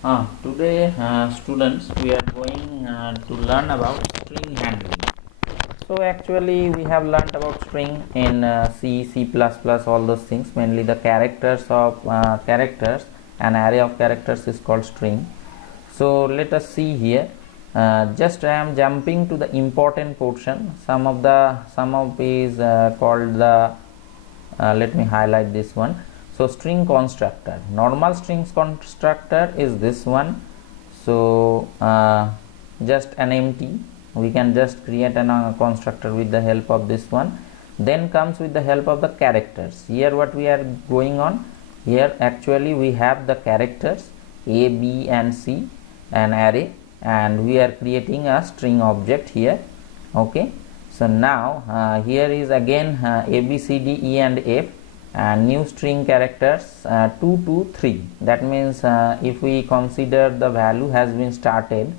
Today, students, we are going to learn about string handling. So actually, we have learned about string in C, C++, all those things. Mainly the characters of characters. An array of characters is called string. So let us see here. Just I am jumping to the important portion. Some of is called the. Let me highlight this one. So string constructor, normal strings constructor is this one. So just an empty, we can just create a constructor with the help of this one. Then comes with the help of the characters. Here what we are going on, here actually we have the characters A, B and C, an array, and we are creating a string object here. Okay, so now here is again A, B, C, D, E and F, and new string characters 2 to 3. That means if we consider the value has been started,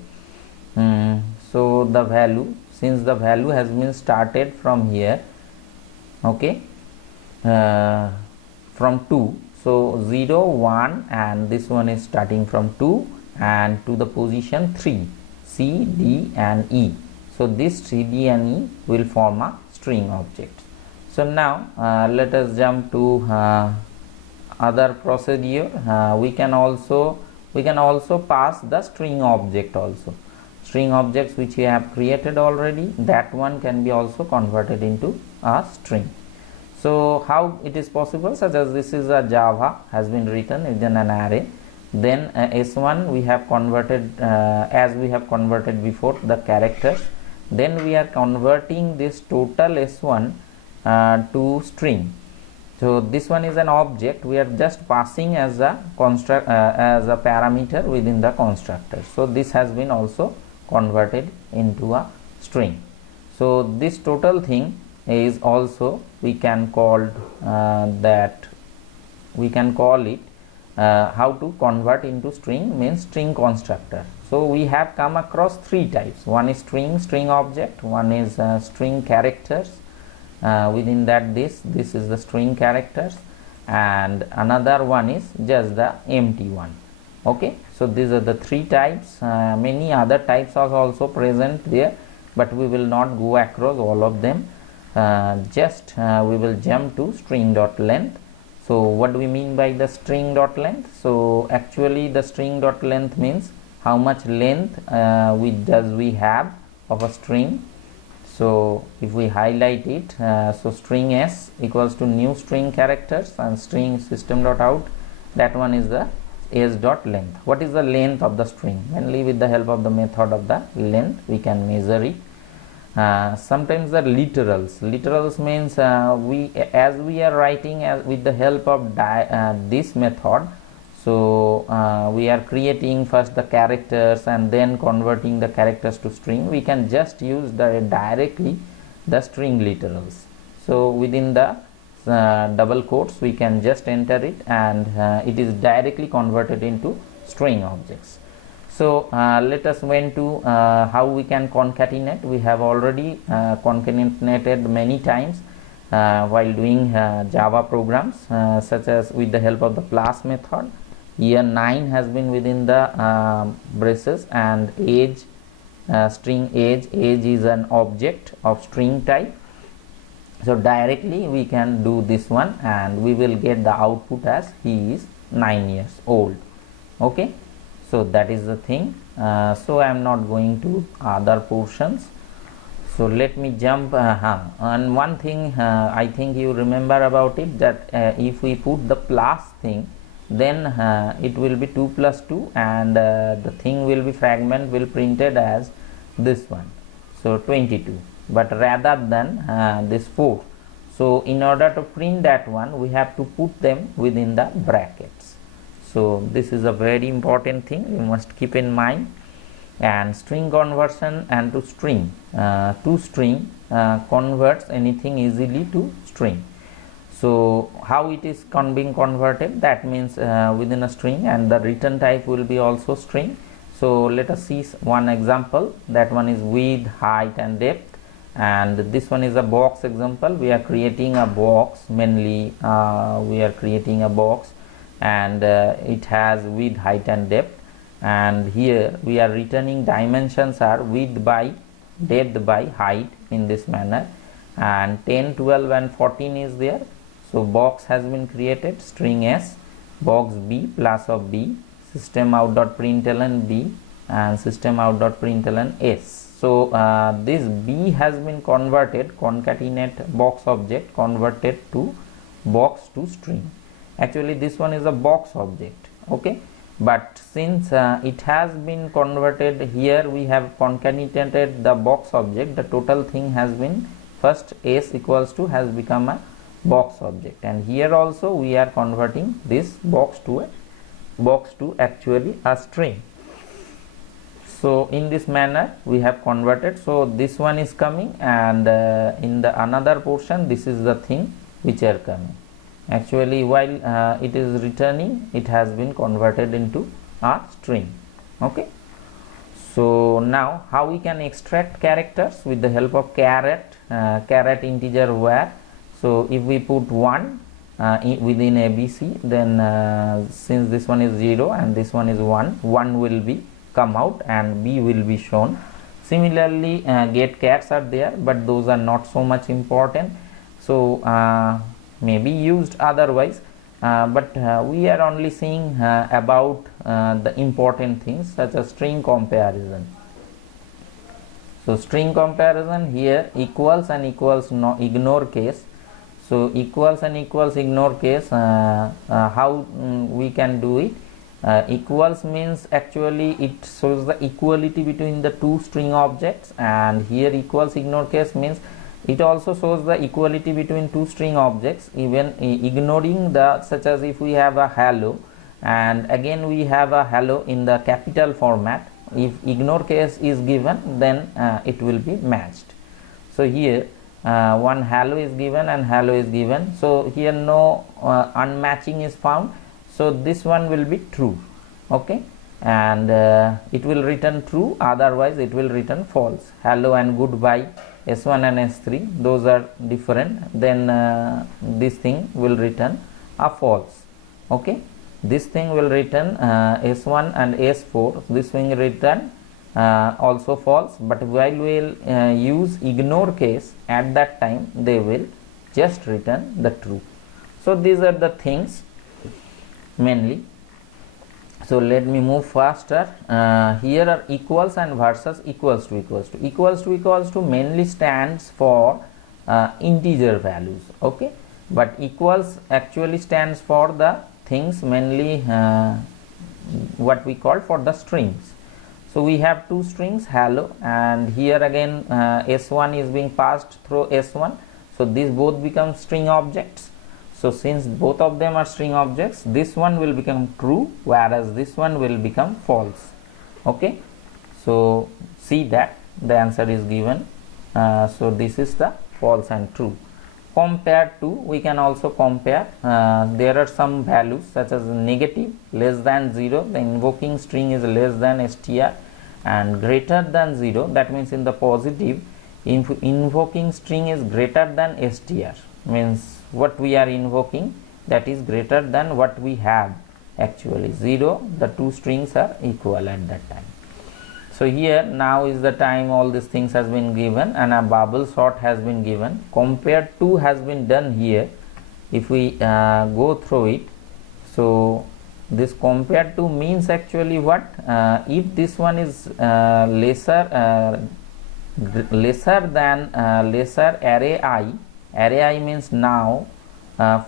so the value, since the value has been started from here, okay, from 2, so 0, 1 and this one is starting from 2 and to the position 3, C, D and E. So this C, D and E will form a string object. So now let us jump to other procedure. We can also pass the string object also. String objects which we have created already, that one can be also converted into a string. So how it is possible? Such as this is a Java has been written within an array. Then S1 we have converted as we have converted before the characters. Then we are converting this total S1 to string. So this one is an object, we are just passing as a construct as a parameter within the constructor. So this has been also converted into a string. So this total thing is also we can call it how to convert into string, means string constructor. So we have come across three types. One is string object, one is string characters. Within that this is the string characters, and another one is just the empty one. Okay, so these are the three types. Many other types are also present there, but we will not go across all of them. We will jump to string.length. So what do we mean by the string.length? So actually the string.length means how much length we have of a string. So if we highlight it, so string s equals to new string characters and string system.out, that one is the s.length. What is the length of the string? Mainly with the help of the method of the length we can measure it. Sometimes the literals means as we are writing with the help of this method. So we are creating first the characters and then converting the characters to string. We can just use directly the string literals. So within the double quotes we can just enter it, and it is directly converted into string objects. So let us went to how we can concatenate. We have already concatenated many times while doing Java programs, such as with the help of the plus method. Here 9 has been within the braces, and age, string age is an object of string type. So directly we can do this one and we will get the output as he is 9 years old. Okay, so that is the thing. So I am not going to other portions. So let me jump and one thing I think you remember about it, that if we put the plus thing, then it will be 2 plus 2 and the thing will be fragment will printed as this one, so 22, but rather than this 4. So in order to print that one we have to put them within the brackets. So this is a very important thing you must keep in mind. And string conversion and to string converts anything easily to string. So how it is being converted, that means within a string, and the return type will be also string. So let us see one example. That one is width, height and depth, and this one is a box example. We are creating a box, mainly we are creating a box, and it has width, height and depth. and here we are returning dimensions are width by depth by height in this manner, and 10, 12 and 14 is there. So box has been created, string S, box B plus of B, system out dot println B and system out dot println S. So this B has been converted, concatenate box object converted to box to string. Actually this one is a box object, okay, but since it has been converted, here we have concatenated the box object, the total thing has been first S equals to has become a box object, and here also we are converting this box to actually a string. So in this manner we have converted. So this one is coming, and in the another portion this is the thing which are coming. Actually while it is returning, it has been converted into a string, okay. So now how we can extract characters with the help of caret integer var. So if we put 1 within ABC, then since this one is 0 and this one is 1 will be come out and B will be shown. Similarly get cats are there, but those are not so much important, so may be used otherwise, but we are only seeing about the important things such as string comparison. So string comparison, here equals and equals no ignore case. So equals and equals ignore case, how we can do it? Equals means actually it shows the equality between the two string objects, and here equals ignore case means it also shows the equality between two string objects, even ignoring the, such as if we have a hello and again we have a hello in the capital format, if ignore case is given, then it will be matched. So here one hello is given and hello is given, so here no unmatching is found, so this one will be true, okay, and it will return true, otherwise it will return false. Hello and goodbye, S1 and S3, those are different, then this thing will return a false, okay. This thing will return S1 and S4, this thing return also false, but while we will use ignore case, at that time they will just return the true. So these are the things mainly. So let me move faster. Here are equals and versus equals to. Equals to mainly stands for integer values, okay, but equals actually stands for the things mainly what we call for the strings. So we have two strings hello, and here again S1 is being passed through S1, so these both become string objects. So since both of them are string objects, this one will become true whereas this one will become false, okay. So see that the answer is given, so this is the false and true. Compared to, we can also compare, there are some values such as negative, less than 0, the invoking string is less than str, and greater than 0, that means in the positive invoking string is greater than str, means what we are invoking that is greater than what we have. Actually 0, the two strings are equal at that time. So here now is the time all these things has been given and a bubble sort has been given. Compared to has been done here. If we go through it, so this compared to means actually what, if this one is lesser than lesser array I means now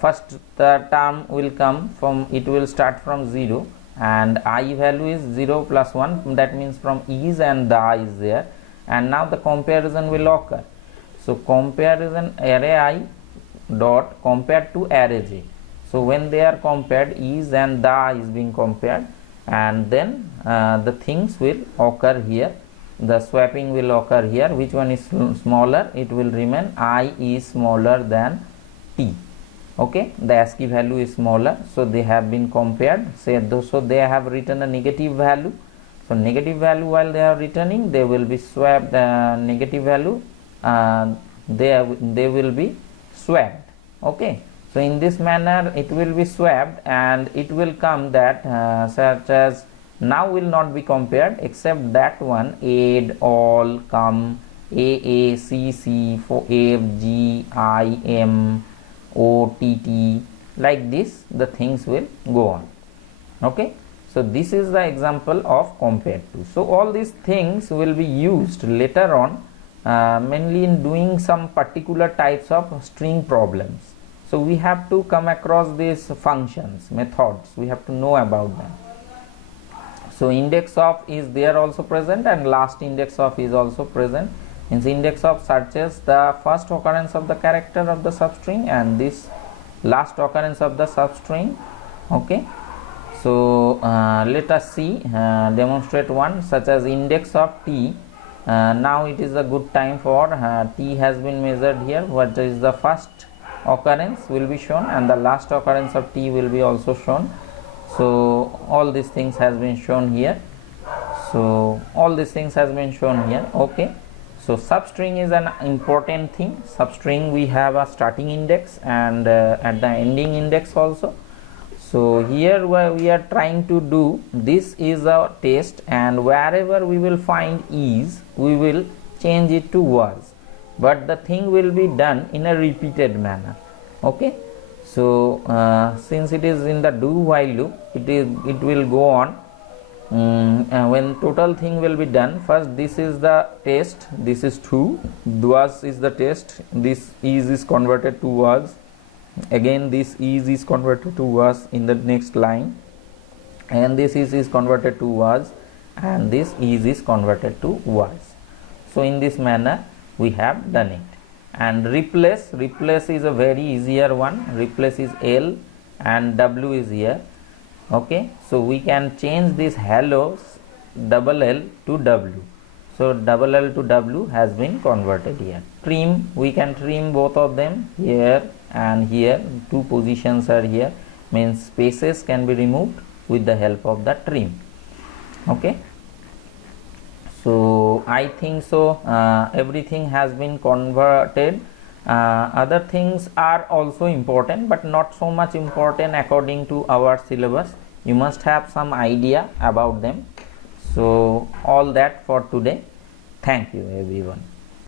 first the term will come from, it will start from 0 and I value is 0 plus 1, that means from is and the is there, and now the comparison will occur. So comparison array I dot compared to array j. So when they are compared, is and the is being compared, and then the things will occur here, the swapping will occur here. Which one is smaller? It will remain I is smaller than t. Okay, the ASCII value is smaller, so they have been compared. So they have written a negative value. So negative value while they are returning, they will be swapped. Negative value, they will be swapped. Okay, so in this manner it will be swapped, and it will come that such as now will not be compared except that one add, all, come, A, C, C, for F, G, I, M, O, T, T, like this the things will go on. Okay, so this is the example of compared to. So all these things will be used later on, mainly in doing some particular types of string problems. So we have to come across these functions, methods, we have to know about them. So index of is there also present, and last index of is also present. Means index of searches the first occurrence of the character of the substring and this last occurrence of the substring. Okay, so let us see, demonstrate one such as index of t. Now it is a good time for t has been measured here. What is the first occurrence will be shown and the last occurrence of t will be also shown. So all these things has been shown here. So all these things has been shown here. Okay, so substring is an important thing. Substring we have a starting index and at the ending index also. So here where we are trying to do, this is a test, and wherever we will find is, we will change it to was, but the thing will be done in a repeated manner. Okay, so since it is in the do while loop, it will go on. When total thing will be done, first this is the test, this is true, was is the test, this is converted to was, again this is converted to was in the next line, and this is converted to was, and this is converted to was. So in this manner we have done it. And replace is a very easier one. Replace is L and W is here. Okay, so we can change this hello double L to W. So double L to W has been converted here. Trim, we can trim both of them, here and here. Two positions are here, means spaces can be removed with the help of the trim. Okay, so I think so everything has been converted. Other things are also important, but not so much important according to our syllabus. You must have some idea about them. So all that for today. Thank you everyone.